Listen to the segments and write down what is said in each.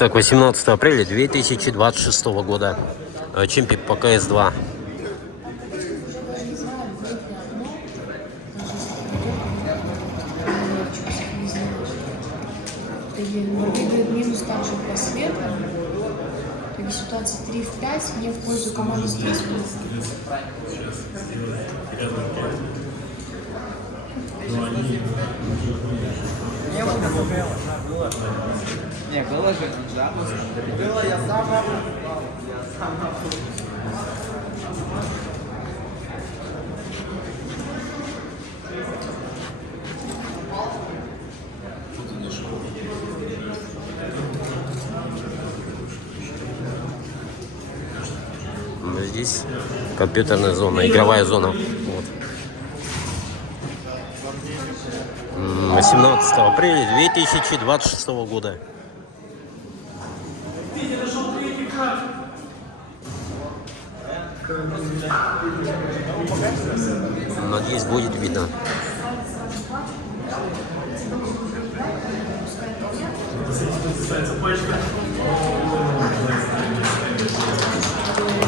Так, 18 апреля 2026 года. Чемпик по КС-2. Минус также просвет. В ситуации 3 в 5 не в пользу команды Строителей. Не, было же, да? Было я сам. Здесь компьютерная зона, игровая зона. Вот. 18 апреля 2026 года. Надеюсь, будет видно.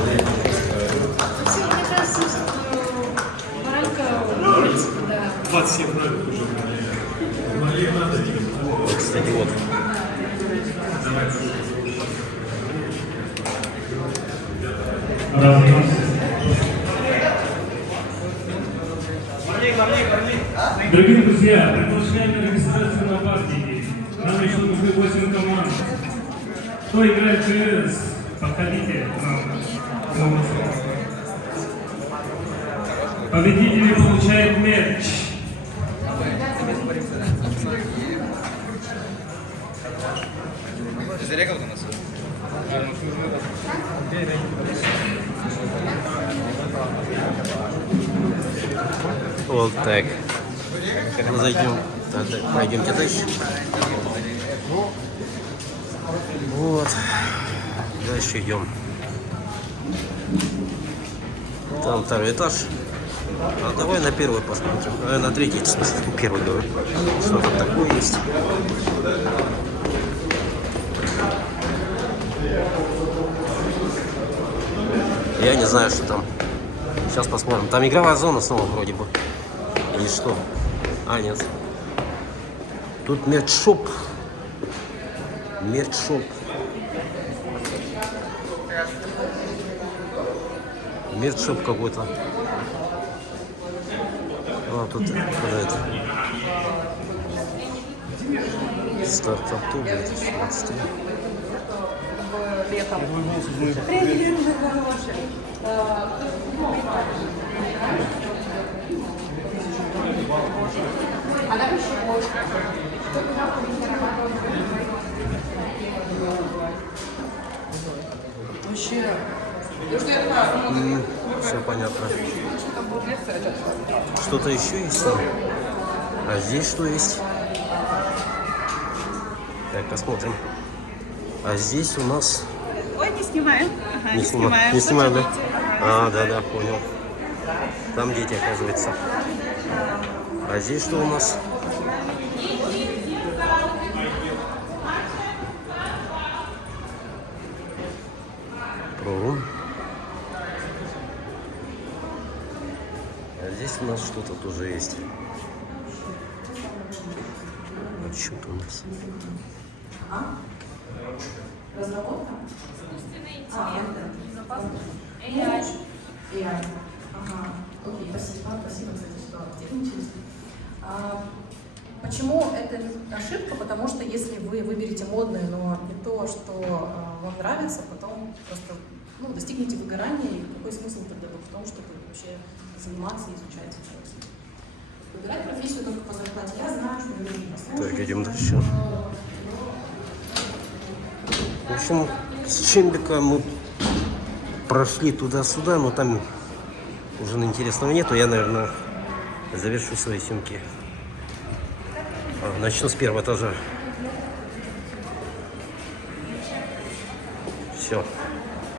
Мне кажется, воронка, да. 27 правил уже. Вот, кстати, вот. Дорогие друзья, приглашаем на регистрацию на паркинге. Нам еще нужны 8 команд. Кто играет в КС, подходите к нам. Победители получают мерч. Зарегал у нас? Вот так. Мы зайдем. Пойдемте дальше. Вот. Дальше идем. Там второй этаж. А давай на первый посмотрим. На третий, в смысле, первый говорю. Что там такое есть. Я не знаю, что там. Сейчас посмотрим. Там игровая зона снова вроде бы. Или что? А, нет. Тут мерчшоп. Мерчшоп. Мерчшоп какой-то. А, тут это. Стартап-ту, блядь, 16. Привет, хороший. Вообще. Все понятно. Что-то еще есть там? А здесь что есть? Так, посмотрим. А здесь у нас... Ой, не снимаем. Ага, Не снимаем. Не снимаем, да? А, да, понял. Там дети, оказывается. А здесь что у нас? Пробуем. А здесь у нас что-то тоже есть. Вот что-то у нас. Разработка? Искусственный интеллект. AI. Ага. Окей, спасибо, кстати, что активничались. Почему это ошибка? Потому что если вы выберете модное, но не то, что вам нравится, потом просто достигнете выгорания, и какой смысл тогда в том, чтобы вообще заниматься и изучать ситуацию? Выбирать профессию только по зарплате. Я знаю, что вы не Так, идем дальше. В общем, с Чемпика мы прошли туда-сюда, но там уже интересного нету. Я, наверное, завершу свои съемки. Начну с первого этажа. Все.